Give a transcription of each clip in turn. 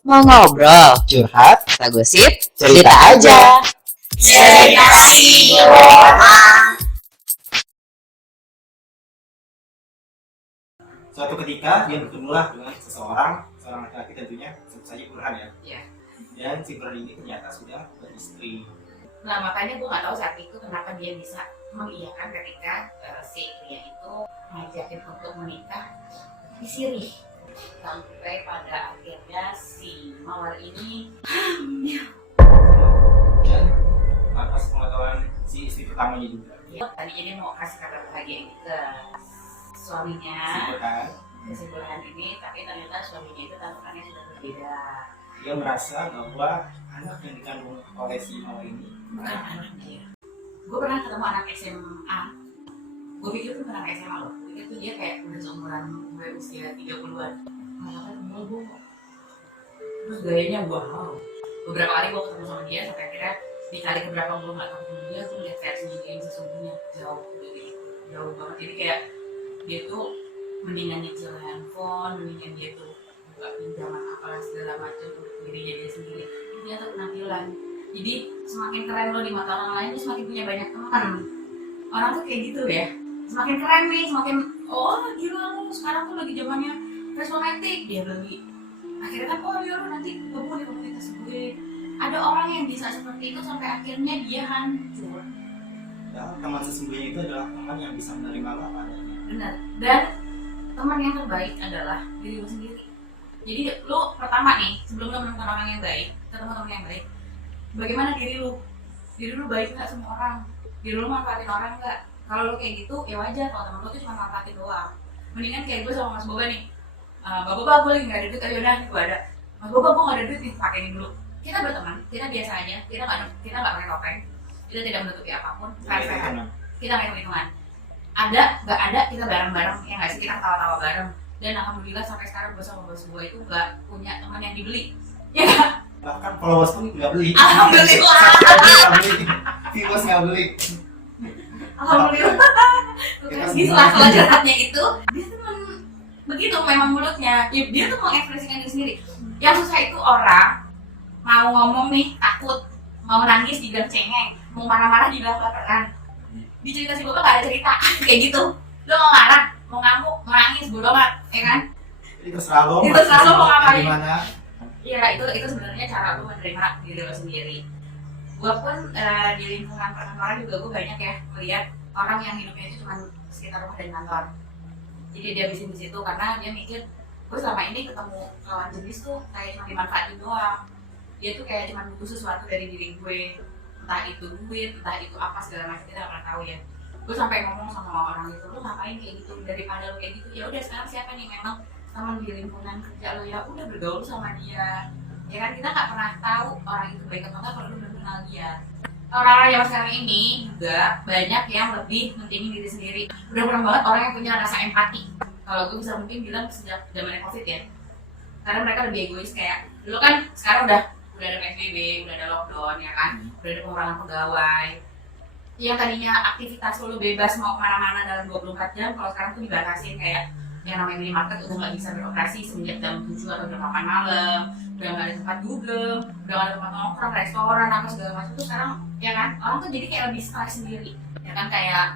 Mau ngobrol, curhat, kita gosip, cerita aja. Generasi Roma. Suatu ketika dia bertemulah dengan seorang laki-laki tentunya, sebut saja Burhan ya. Iya. Dan si Burhan ini ternyata sudah beristri. Nah makanya gue nggak tahu saat itu kenapa dia bisa mengiyakan ketika si pria itu ngajakin untuk menikah di sirih, sampai pada akhirnya si Mawar ini hamil. Dan atas pengetahuan si istri pertamanya juga, Ya, tadi jadi mau kasih kabar bahagia ini ke suaminya, si Burhan, ke si Burhan ini, tapi ternyata suaminya itu tantangannya sudah berbeda. dia merasa bahwa anak yang dikandung oleh si Mawar ini Bukan anak dia. Gue pernah ketemu anak SMA. Gue pikir tuh anak SMA loh. Gue pikir tuh dia kayak udah seumuran gue usia 30-an. Malah ketemu gue. Terus gayanya wow. Beberapa kali gue ketemu sama dia sampai akhirnya di kali keberapa gue gak ketemu dia, gue lihat versinya dia yang sesungguhnya jauh dari jauh banget. Jadi kayak dia tuh mendingan nyicil handphone, mendingan dia tuh buka pinjaman apalah segala macam untuk dirinya dia sendiri. Dia tuh penampilan. Jadi semakin keren lo di mata orang lain, tuh semakin punya banyak teman. Orang tuh kayak gitu ya. Semakin keren nih, semakin oh gila lo sekarang tuh lagi zamannya resmonetik dia beli. Akhirnya kan oh iya lo nanti gabung di komunitas gue. Ada orang yang bisa seperti itu sampai akhirnya dia hancur. ya, teman sesungguhnya itu adalah teman yang bisa menerima lo apa adanya. Benar. Dan teman yang terbaik adalah diri lo sendiri. Jadi lo pertama nih, sebelum lo menemukan orang yang baik, ketemu teman yang baik, bagaimana diri lu? Diri lu baik nggak sama orang? Diri lu manfaatin orang nggak? Kalau lu kayak gitu, ya wajar kalau temen lu tuh cuma manfaatin doang. Mendingan kayak gue sama Mas Boba nih. Bapak gue lagi nggak ada duit, ayo udah nih gue ada. Mas Boba gue nggak ada duit nih, pakein dulu. Kita berteman, kita biasa aja, kita nggak pakai topeng, kita tidak menutupi apapun, fair-fairan. Kita nggak hitung-hitungan. Ada, nggak ada, kita bareng-bareng, ya nggak sih, kita tawa-tawa bareng. Dan alhamdulillah sampai sekarang gue sama Bos gue itu nggak punya teman yang dibeli, ya nggak? Bahkan followers pun nggak beli. Alhamdulillah. Nggak beli, viewers nggak beli. Alhamdulillah. Di sela-sela curhatnya itu dia tuh begitu memang mulutnya. Ya, dia tuh mau ekspresikan diri sendiri. Yang susah itu orang mau ngomong nih takut, mau nangis dibilang cengeng, mau marah-marah dibilang baperan. Di cerita si Bapak gak ada cerita kayak gitu. Lo mau marah, mau ngamuk, mau nangis, bodo amat, ya kan? Itu selalu. Itu selalu mau ngapain? Gimana? Iya, itu sebenarnya cara lu menerima diri lo sendiri. Gue pun di lingkungan perkantoran juga gue banyak ya melihat orang yang hidupnya itu cuma sekitar rumah dan kantor. Jadi dia bisnis di situ karena dia mikir gue selama ini ketemu lawan jenis tuh kayak cuma dimanfaatin doang. Dia tuh kayak cuma butuh sesuatu dari diri gue, entah itu duit, entah itu apa segala macam, kita nggak pernah tahu ya. Gue sampai ngomong sama orang itu, lu ngapain kayak gitu, daripada lu kayak gitu ya udah sekarang siapa nih memang teman di lingkungan kerja lo, ya udah bergaul sama dia, ya kan? Kita nggak pernah tahu orang itu baik atau enggak kalau lu belum kenal dia. Orang-orang yang sekarang ini juga banyak yang lebih mentingin diri sendiri. Udah kurang banget orang yang punya rasa empati. Kalau gue bisa mungkin bilang sejak zamannya COVID ya, karena mereka lebih egois. Kayak dulu kan, sekarang udah ada PSBB, udah ada lockdown ya kan, udah ada pengurangan pegawai. Yang tadinya aktivitas lo bebas mau kemana-mana dalam 24 jam, kalau sekarang tuh dibatasin. Kayak yang namanya minimarket udah nggak bisa beroperasi semenjak jam 7 atau jam 8 malam, udah nggak ada tempat dugem, udah nggak ada tempat nongkrong, restoran apa segala macam tuh sekarang, ya kan? Orang tuh jadi kayak lebih stres sendiri, ya kan? Kayak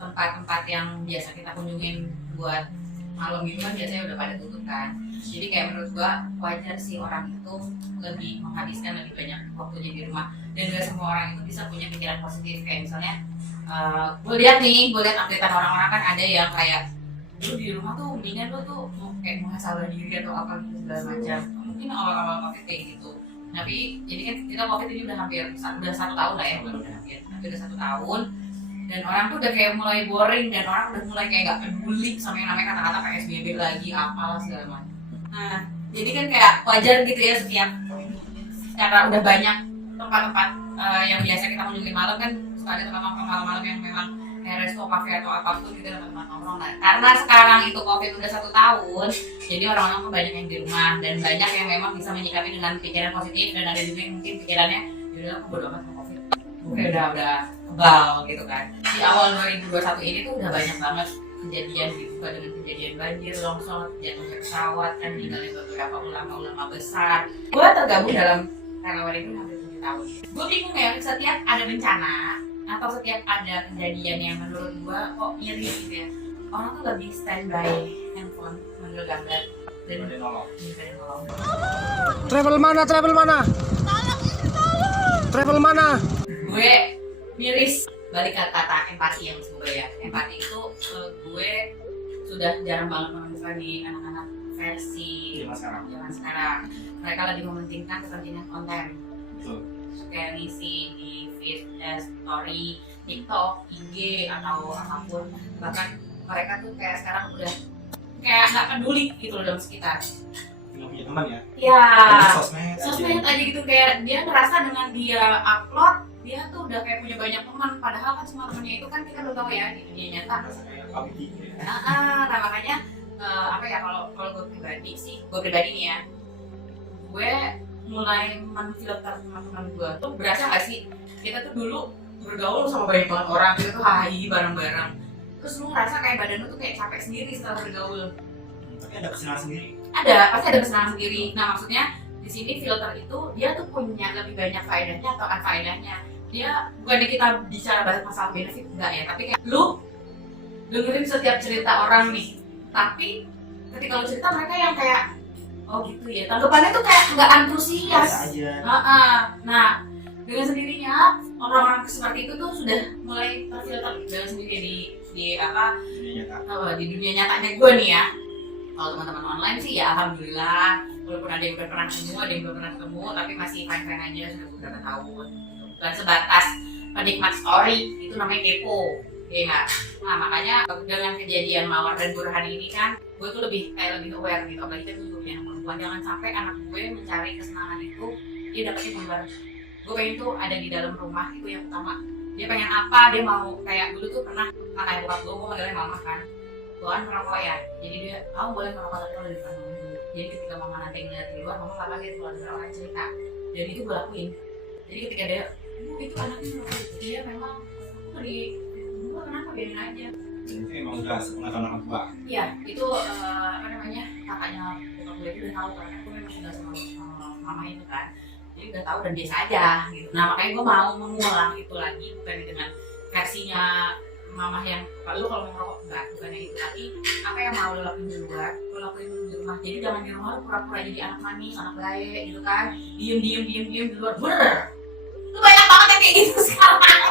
tempat-tempat yang biasa kita kunjungin buat malam gitu kan biasanya udah pada tutup kan. Jadi kayak menurut gua wajar sih orang itu lebih menghabiskan lebih banyak waktunya di rumah. Dan gak semua orang itu bisa punya pikiran positif. Kayak misalnya gue lihat updatean orang-orang kan ada yang kayak lu di rumah tuh mendingan lu tuh kayak muhasabah diri atau apa gitu segala macam. Mungkin awal-awal COVID kayak gitu. Tapi jadi kan kita COVID ini udah hampir udah 1 tahun lah ya, udah hampir udah 1 tahun. Dan orang tuh udah kayak mulai boring dan orang udah mulai kayak gak peduli sama yang namanya kata-kata PSBB lagi apalah segala macam. Nah, jadi kan kayak wajar gitu ya, setiap karena udah banyak tempat-tempat yang biasa kita kunjungin malam kan, suka ada tempat nongkrong malam-malam yang memang kayak resto, kafe atau apapun gitu, ada tempat nongkrong. Nah, karena sekarang itu COVID udah 1 tahun, jadi orang-orang tuh banyak yang di rumah dan banyak yang memang bisa menyikapi dengan pikiran positif, dan ada juga yang mungkin pikirannya yaudah aku bodo amat sama COVID, udah kebal gitu kan. Di awal 2021 ini tuh udah banyak banget kejadian dibuka dengan kejadian banjir, longsor, jatuhnya pesawat, kan meninggalnya beberapa ulama-ulama besar. Gue tergabung dalam relawan itu hampir 7 tahun. Gue bingung ya, setiap ada bencana atau setiap ada kejadian yang menurut gue kok miris gitu ya, orang tuh lebih standby handphone, mengambil gambar dan nolong. Travel mana? Travel mana? Travel mana? Gue miris. Balik ke kata empati yang semoga ya. Empati itu gue sudah jarang banget menemukan di anak-anak versi zaman sekarang. Mereka lebih mementingkan kepentingan konten. Betul. Kayak ngisi di feed, story, TikTok, IG atau apapun. Bahkan mereka tuh kayak sekarang udah kayak nggak peduli gitu loh dalam sekitar. Nggak punya teman ya? Ya. Sosmed aja gitu, kayak dia ngerasa dengan dia upload dia tuh udah kayak punya banyak teman, padahal kan semua temennya itu kan kita belum tahu ya di dunia nyata. Nah makanya apa ya, kalau gue pribadi nih ya, gue mulai menfilter teman-teman gue tuh. Berasa nggak sih kita tuh dulu bergaul sama banyak banget orang, kita tuh hahi bareng-bareng, terus lu ngerasa kayak badan lu tuh kayak capek sendiri setelah bergaul. Tapi ada kesenangan sendiri. Pasti ada kesenangan sendiri. Nah maksudnya di sini filter itu dia tuh punya lebih banyak faedahnya atau unfaedahnya. Dia bukannya kita bicara bahas masalah benefit enggak ya, tapi kayak lu dengerin setiap cerita orang nih, tapi ketika lu cerita mereka yang kayak oh gitu ya, tanggapannya tuh kayak nggak antusias aja. Nah dengan sendirinya orang-orang seperti itu tuh sudah mulai terfilter dengan sendiri di dunia nyatanya gue nih ya. Kalau teman-teman online sih ya alhamdulillah, walaupun ada yang udah pernah ketemu, ada yang belum pernah ketemu, tapi masih fine-fine aja sudah beberapa tahun. Bukan sebatas penikmat story, itu namanya kepo, ya nggak? Nah makanya dengan kejadian Mawar dan Burhan ini kan, gue tuh lebih aware gitu, apalagi kita tuh punya anak perempuan. Jangan sampai anak gue mencari kesenangan itu, dia dapetnya gambar. Gue pengen tuh ada di dalam rumah, itu yang utama. Dia pengen apa, dia mau kayak dulu tuh pernah kakak bokap gue manggilnya mama kan, gue kan merokok ya, jadi dia kamu boleh merokok tapi kalau di depan mama dulu. Jadi ketika mama nanti ngeliat di luar, mama gak kaget kalau ada orang cerita, dan itu gue lakuin. Jadi ketika dia itu anaknya merokok, dia memang aku di gue kenapa biarin aja. Itu emang udah sepengetahuan orang tua. Iya, itu kakaknya bokap gue itu udah tahu karena aku memang tinggal sama mama itu kan, jadi udah tahu dan biasa aja gitu. Nah makanya gue mau mengulang itu lagi, bukan dengan versinya mama yang lu kalau mau ngerokok enggak, bukannya itu, tapi apa yang mau lo lakuin di luar, lo lakuin dulu di rumah. Jadi jangan di rumah lo pura-pura jadi anak manis, anak baik gitu kan, diem di luar itu banyak banget yang kayak gitu sekarang.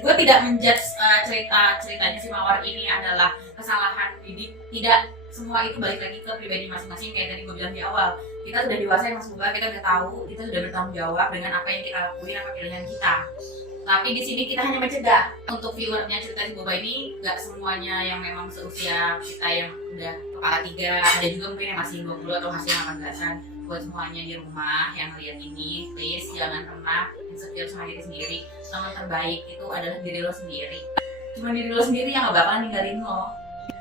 Gue tidak menjudge ceritanya si Mawar ini adalah kesalahan didik, tidak, semua itu balik lagi ke pribadi masing-masing. Kayak tadi gue bilang di awal, kita sudah dewasa ya Mas Boba, kita udah tahu, kita sudah bertanggung jawab dengan apa yang kita lakuin, apa pilihan kita. Tapi di sini kita hanya mencegah. Untuk viewernya cerita si Boba ini, nggak semuanya yang memang seusia kita yang udah kepala 3, ada juga mungkin yang masih 20 atau masih 18-an. Buat semuanya di rumah yang lihat ini, please jangan pernah insecure sama diri sendiri. Teman terbaik itu adalah diri lo sendiri. Cuma diri lo sendiri yang gak bakal ninggalin lo.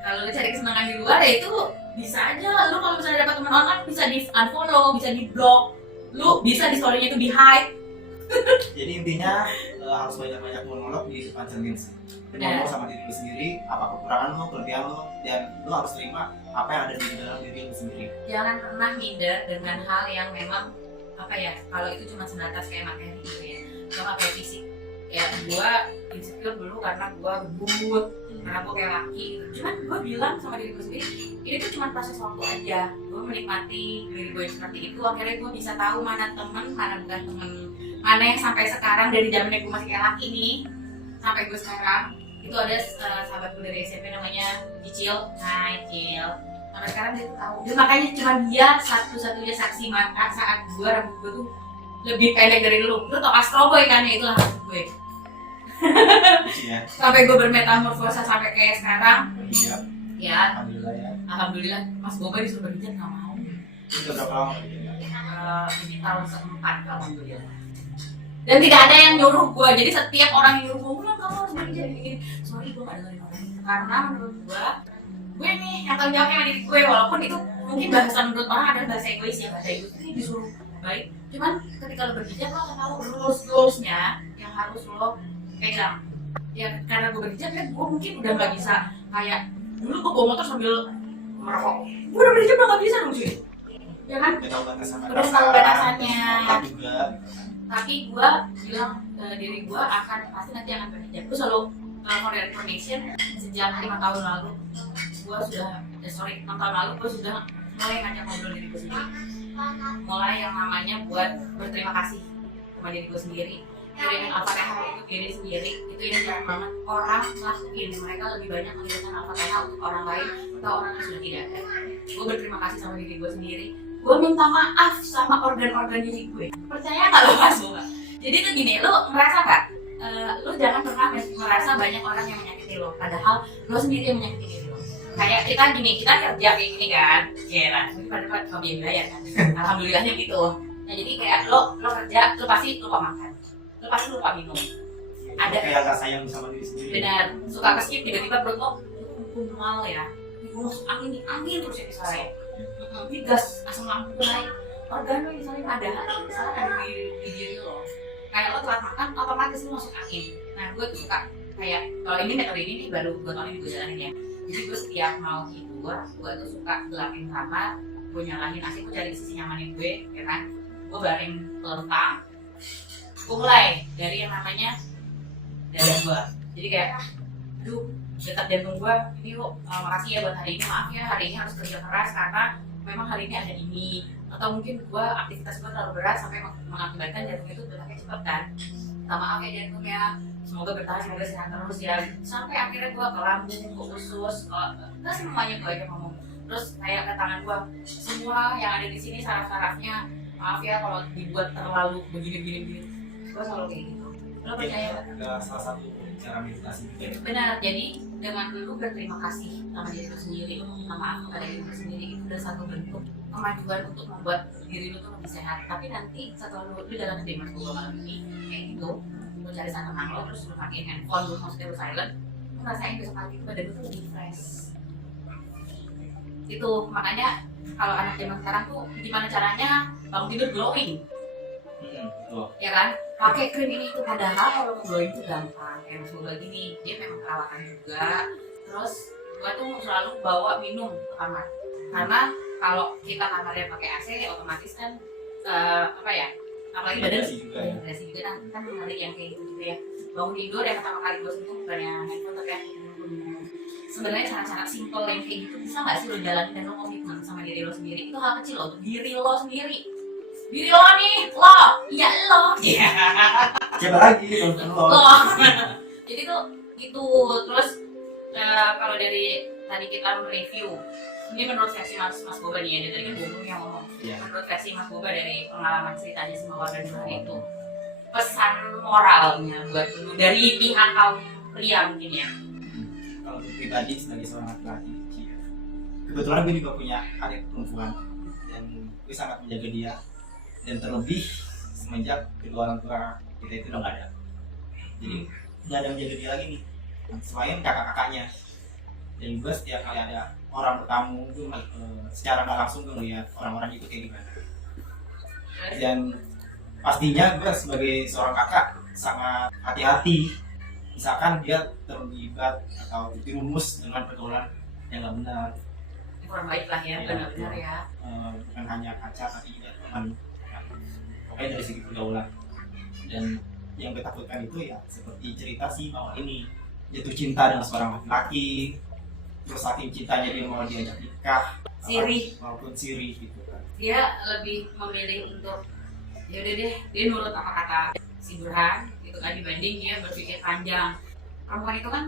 Kalau lo cari kesenangan di luar ya itu bisa aja. Lo kalau misalnya dapat teman online bisa di unfollow, bisa di block, lo bisa di story-nya itu di hide. Jadi intinya harus banyak-banyak monolog di depan cermin sih. Ngomong sama diri lu sendiri, apa kekurangan lo, kelebihan lo, dan lo harus terima apa yang ada di dalam diri lo sendiri. Jangan pernah minder dengan hal yang memang apa ya, kalau itu cuma sebatas kayak materi gitu ya, cuma kayak fisik. Ya gue insecure dulu karena gue gendut, karena gue kayak laki gitu. Cuman gue bilang sama diri gue sendiri, ini tuh cuma proses waktu aja. Gue menikmati diri gue seperti itu, akhirnya gue bisa tahu mana temen, mana bukan temen, mana yang sampai sekarang dari zamannya gue masih kayak laki nih sampai gue sekarang. Itu ada sahabat gue dari SMP namanya Cil. Hai Cil. Sampai sekarang dia tuh tahu. Dia makanya cuma dia satu-satunya saksi mata saat gue rambut gue tuh lebih pendek dari lu. Lu tau Astro Boy kan ya, itulah rambut gue. Iya. Sampai gue bermetamorfosa sampai kayak sekarang. Iya. Ya. Alhamdulillah ya. Alhamdulillah. Mas Boba disuruh berhijab nggak mau. Udah berapa lama? Ini tahun keempat alhamdulillah. Dan tidak ada yang nyuruh gue. Jadi setiap orang yang nyuruh gue, kamu harus berhijab begini. Sorry gue nggak dengerin orang itu. Karena menurut gue nih yang tanggung jawabnya sama diri gue, walaupun itu mungkin bahasa menurut orang adalah bahasa egois ya, bahasa egois ini disuruh baik. Cuman ketika lo berhijab lo akan tahu rules-nya yang harus lo pegang. Ya karena gue berhijab kan gue mungkin udah nggak bisa kayak dulu gue bawa motor sambil merokok, gue udah beli jam udah nggak bisa dong cuy, ya kan? Udah tahu batasan Udah tahu batasannya. juga gitu. Tapi gue bilang diri gue akan pasti nanti akan berhijab. Gue selalu for your information, sejak 5 tahun lalu gue sudah 6 tahun lalu gue sudah mulai ngajak ngobrol diri gue sendiri, mulai yang namanya buat berterima kasih sama diri gue sendiri, kirimin Al-Fatihah untuk diri sendiri. Itu yang jarang banget orang lakuin. Mereka lebih banyak mengirimkan Al-Fatihah untuk orang lain atau orang yang sudah tidak ada. Gue berterima kasih sama diri gue sendiri, gue minta maaf sama organ-organ diri gue. Percaya nggak lo Mas Bunga? Jadi tuh gini, lo ngerasa nggak? Lo jangan pernah merasa banyak orang yang menyakiti lo, padahal lo sendiri yang menyakiti diri lo. Kayak kita gini, kita kerja kayak gini kan, ya kan? Mungkin pada hobi yang bayar kan. Alhamdulillahnya gitu. Nah jadi kayak lo kerja, lo pasti lupa makan, lo pasti lupa minum. Ada kayak gak sayang sama diri sendiri. benar, suka keskip tiba-tiba perut lo mual ya, gue masuk angin terus ya misalnya. Ini gas asam lambung naik, organ lo misalnya ada di diri lo. Kayak lo telat makan, otomatis lo masuk angin. Nah gue tuh suka kayak, kalau ini metode ini nih baru gue tahun ini gue jalanin ya. Jadi gue setiap mau tidur, gue tuh suka gelapin kamar, gue nyalain AC, gue cari sisi nyamanin gue, ya kan? Gue baring telentang, gue mulai dari yang namanya dada gue. Jadi kayak, aduh, detak jantung gue, ini yuk, makasih ya buat hari ini, maaf ya hari ini harus kerja keras karena memang hari ini ada ini. Atau mungkin gue aktivitas gue terlalu berat sampai mengakibatkan jantung itu detaknya cepet kan. Minta maaf ya jantung ya, semoga bertahan, semoga sehat terus ya. Sampai akhirnya gue ke lambung, ke usus, ke semuanya gue aja ngomong. Terus kayak ke tangan gue, semua yang ada di sini saraf-sarafnya, maaf ya kalau dibuat terlalu begini-begini. Gue selalu kayak gitu. Lo percaya gak? Ada salah satu cara meditasi juga. Benar, jadi dengan lu berterima kasih sama diri lu sendiri, lu minta maaf kepada diri lu sendiri, itu udah satu bentuk kemajuan untuk membuat diri lu tuh lebih sehat. Tapi nanti setelah lu jalan ke Mas Google malam ini kayak gitu, lu cari sana tenang lo, terus lu pakai handphone, lu maksudnya lu silent, lu ngerasain besok pagi itu badan lu tuh lebih fresh. Itu makanya kalau anak zaman sekarang tuh gimana caranya bangun tidur glowing, ya kan? Pakai krim ini itu, padahal kalau glowing itu gampang. Kayak Mas Google gini, dia memang perawatan juga. Terus gua tuh selalu bawa minum ke kamar, karena kalau kita kamarnya pakai AC ya otomatis kan apa ya, apalagi badan dehidrasi juga kan menarik yang kayak gitu juga ya. Bangun tidur yang pertama kali gue sentuh bukannya handphone tapi sebenarnya cara-cara simple yang kayak gitu bisa nggak sih lo jalanin dan lo komitmen sama diri lo sendiri. Itu hal kecil lo, untuk diri lo sendiri, diri lo nih, lo, iya lo, iya. Siapa lagi teman lo? Jadi tuh gitu. Terus kalau dari tadi kita mereview, ini menurut versi Mas Boba nih ya, dari tadi kan Bung yang ngomong. Menurut versi Mas Boba dari pengalaman ceritanya sama warga di sana itu, pesan moralnya buat dulu dari pihak kaum pria mungkin ya. Kalau untuk pribadi sebagai seorang laki-laki, kebetulan gue juga punya adik perempuan dan gue sangat menjaga dia, dan terlebih semenjak kedua orang tua kita itu udah nggak ada, jadi nggak ada menjaga dia lagi nih selain kakak-kakaknya. Dan gue setiap kali ada orang bertamu, gue secara nggak langsung gue ngeliat orang-orang itu kayak gimana. Dan pastinya gue sebagai seorang kakak sangat hati-hati misalkan dia terlibat atau dirumus dengan pergaulan yang nggak benar, Kurang baik lah ya, benar-benar ya. Bukan hanya pacar tapi juga teman, pokoknya dari segi pergaulan. Dan yang gue takutkan itu ya seperti cerita si Mawar ini, jatuh cinta dengan seorang laki-laki, terus saking cintanya dia mau diajak nikah, Sirih, maupun sirih gitu kan. dia lebih memilih untuk yaudah deh, dia nurut apa kata si Burhan gitu kan, dibanding dia berpikir panjang. Perempuan itu kan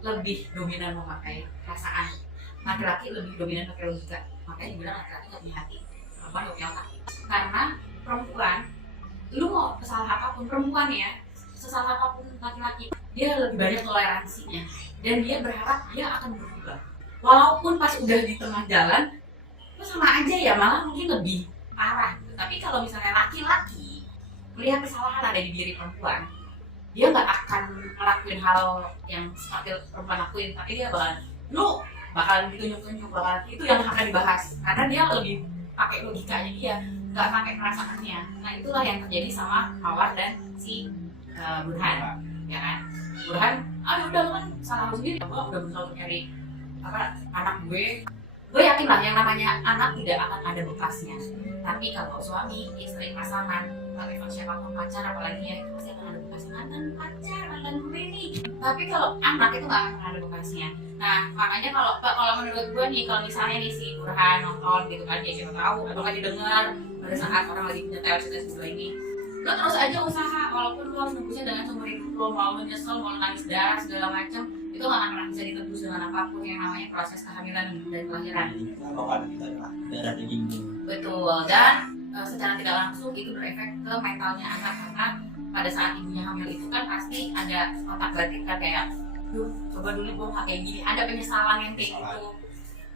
lebih dominan memakai perasaan, laki-laki lebih dominan pakai logika. Makanya dibilang laki-laki gak punya hati, perempuan gak punya otak. Karena perempuan, lu mau salah apapun, perempuan ya, sesalah apapun laki-laki, dia lebih banyak toleransinya, dan dia berharap dia akan berubah. Walaupun pas udah di tengah jalan itu sama aja ya, malah mungkin lebih parah gitu. Tapi kalau misalnya laki-laki melihat kesalahan ada di diri perempuan, dia nggak akan ngelakuin hal yang seperti perempuan lakuin, tapi dia bakalan ditunjuk-tunjuk, bakalan itu yang akan dibahas, karena dia lebih pakai logikanya dia, nggak pakai perasaannya. Nah itulah yang terjadi sama Mawar dan si Burhan, ya kan? Burhan, udah lu kan salah lu sendiri, gua udah berusaha untuk nyari anak gue yakin lah yang namanya anak tidak akan ada bekasnya. Tapi kalau suami, istri, pasangan, whatever siapapun pacar, apalagi ya itu pasti akan ada bekasnya. Mantan pacar, mantan gue nih. Tapi kalau anak itu nggak akan ada bekasnya. Nah makanya kalau menurut gue nih, kalau misalnya nih si Burhan nonton gitu kan, dia siapa tahu atau kan didengar pada saat orang lagi nyetel cerita video ini, lo terus aja usaha, walaupun lo harus nebusnya dengan seumur hidup lo, mau menyesal, mau nangis darah segala macam, itu nggak akan pernah bisa ditebus dengan apapun yang namanya proses kehamilan dan kelahiran. Bahwa kita adalah darah dagingmu. Betul, dan secara tidak langsung itu berefek ke mentalnya anak, karena pada saat ibunya hamil itu kan pasti ada otak batin kan kayak, duh coba dulu gue nggak kayak gini, ada penyesalan yang kayak gitu.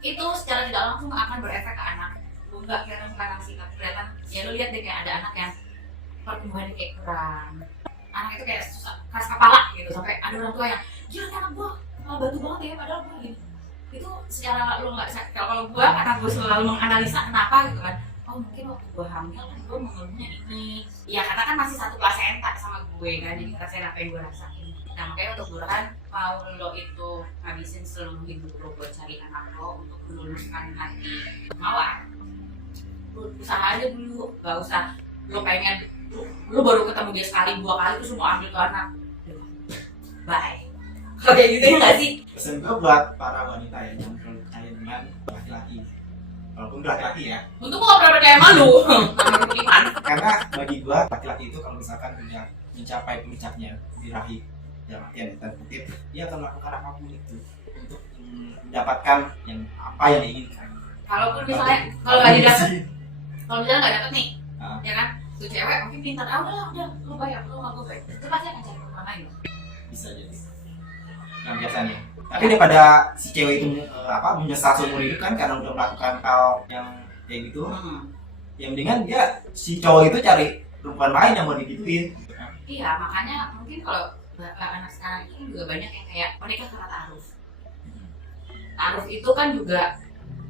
Itu secara tidak langsung akan berefek ke anak. Lu nggak kelihatan sih, kelihatan ya lu lihat deh kayak ada anak yang pertumbuhannya kayak kurang, anak itu kayak susah keras kepala gitu, sampai ada orang tua yang gila anak gue batu banget ya, padahal gue gini. Itu secara lu nggak, kalau gue karena gue selalu menganalisa kenapa gitu kan, oh mungkin waktu gue hamil kan gue mengeluhnya ini ya, karena kan masih satu plasenta sama gue kan, jadi ngerasain apa yang gue rasain. Nah makanya untuk Burhan, mau lo itu ngabisin seluruh hidup lo buat cari anak lo untuk meluluskan hati mawar, usaha aja dulu, gak usah lo pengen lu baru ketemu dia sekali dua kali terus mau ambil tuh anak, bye. Kalau kayak gitu ya nggak sih? Pesan gue buat para wanita ya, jangan terlalu percaya dengan laki-laki, walaupun laki-laki ya. Untuk gue gak pernah percaya sama lu. Karena bagi gue laki-laki itu kalau misalkan udah mencapai puncaknya di rahim, dalam artian tanda kutip, dia akan melakukan apapun itu untuk mendapatkan yang apa yang diinginkan. Kalaupun misalnya kalau nggak didapet, kalau misalnya nggak dapet nih, ya kan? Tuh cewek mungkin pintar, udah lu bayar, lu nggak gue bayar, itu pasti akan cari orang lain. Bisa jadi. Yang biasanya. Tapi daripada si cewek itu menyesal seumur hidup kan karena udah melakukan hal yang kayak gitu, yang mendingan dia si cowok itu cari perempuan lain yang mau digituin. Iya, makanya mungkin kalau anak sekarang itu juga banyak yang kayak menikah karena ta'aruf. Ta'aruf itu kan juga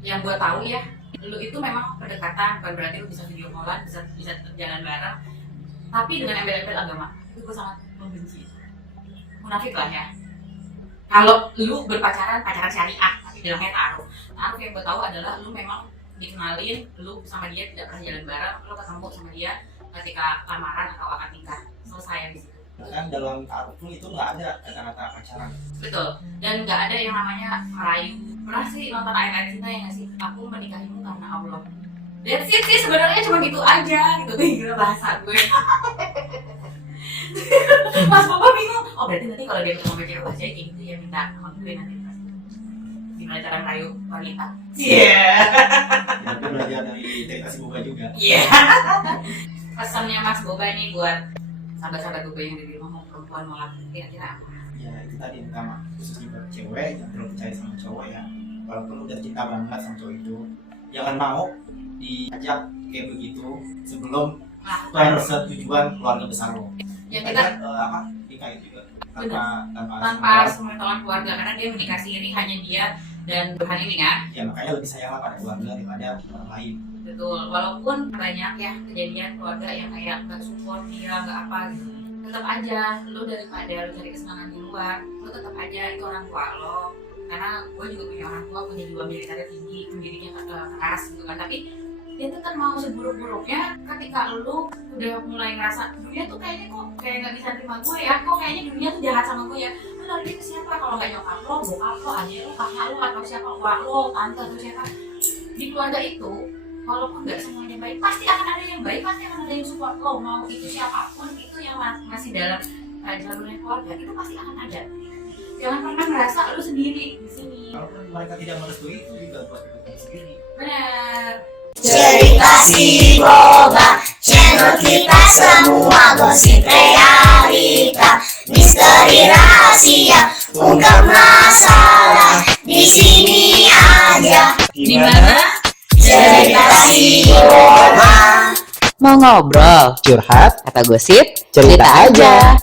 yang gue tahu ya, lu itu memang pendekatan, bukan berarti lu bisa video callan, bisa jalan bareng, tapi dengan embel-embel agama. Itu gue sangat membenci. Munafik lah ya. Kalau lu pacaran syariah, tapi bilangnya ta'aruf. Ta'aruf yang gue tahu adalah lu memang dikenalin, lu sama dia tidak pernah jalan bareng, lu ketemu sama dia ketika lamaran atau akad nikah, selesai di situ. Kan dalam ta'aruf pun itu nggak ada kata-kata pacaran. Betul. Dan nggak ada yang namanya merayu. Pernah sih nonton ayat-ayat cinta yang nggak sih? Aku menikahimu karena Allah. That's it sih sebenarnya, cuma gitu aja gitu. Gila bahasa gue. Mas Bapak bingung. Oh berarti nanti kalau dia ketemu sama cewek bahasanya kayak gitu ya, minta sama gue nanti pas gimana cara merayu wanita. Iya. Ya gue belajar dari Teknasi Boba juga. Iya. Pesannya Mas Boba nih buat sahabat-sahabat gue yang di rumah, mau perempuan mau laki, kira-kira apa? Ya itu tadi yang pertama, khususnya buat cewek jangan terlalu percaya sama cowok ya. Walaupun udah cinta banget sama cowok itu, jangan mau diajak kayak begitu sebelum persetujuan keluarga besar lo. Ya kita nikah juga tanpa sepengetahuan keluarga, karena dia menikah sendiri, hanya dia dan Tuhan ini kan. Ya makanya lebih sayanglah pada keluarga daripada orang lain. Betul, walaupun banyak ya kejadian keluarga yang kayak nggak support dia, nggak apa gitu, tetap aja lu daripada lu cari kesenangan di luar, lu tetap aja itu orang tua lo. Karena gue juga punya orang tua, punya jiwa militernya tinggi, pendidiknya keras gitu kan, tapi dia tuh kan mau seburuk-buruknya ketika lu udah mulai ngerasa dunia tuh kayaknya kok kayak nggak bisa terima gue ya, kok kayaknya dunia tuh jahat sama gue ya, lu lari ke siapa kalau nggak nyokap lo, bokap lo, adik lo, kakak lo, atau siapa, wak lo, tante atau siapa di keluarga itu. Walaupun nggak semuanya baik, pasti akan ada yang baik, pasti akan ada yang support lo, mau itu siapapun itu yang masih dalam jalurnya keluarga, itu pasti akan ada. Jangan pernah merasa lu sendiri di sini. Kalaupun mereka tidak merestui, itu juga buat kita sendiri. Benar. Cerita si Boba, channel kita semua gosip realita, misteri rahasia, ungkap masalah di sini aja. Di mana? Cerita si Boba. Mau ngobrol, curhat, kata gosip, cerita aja.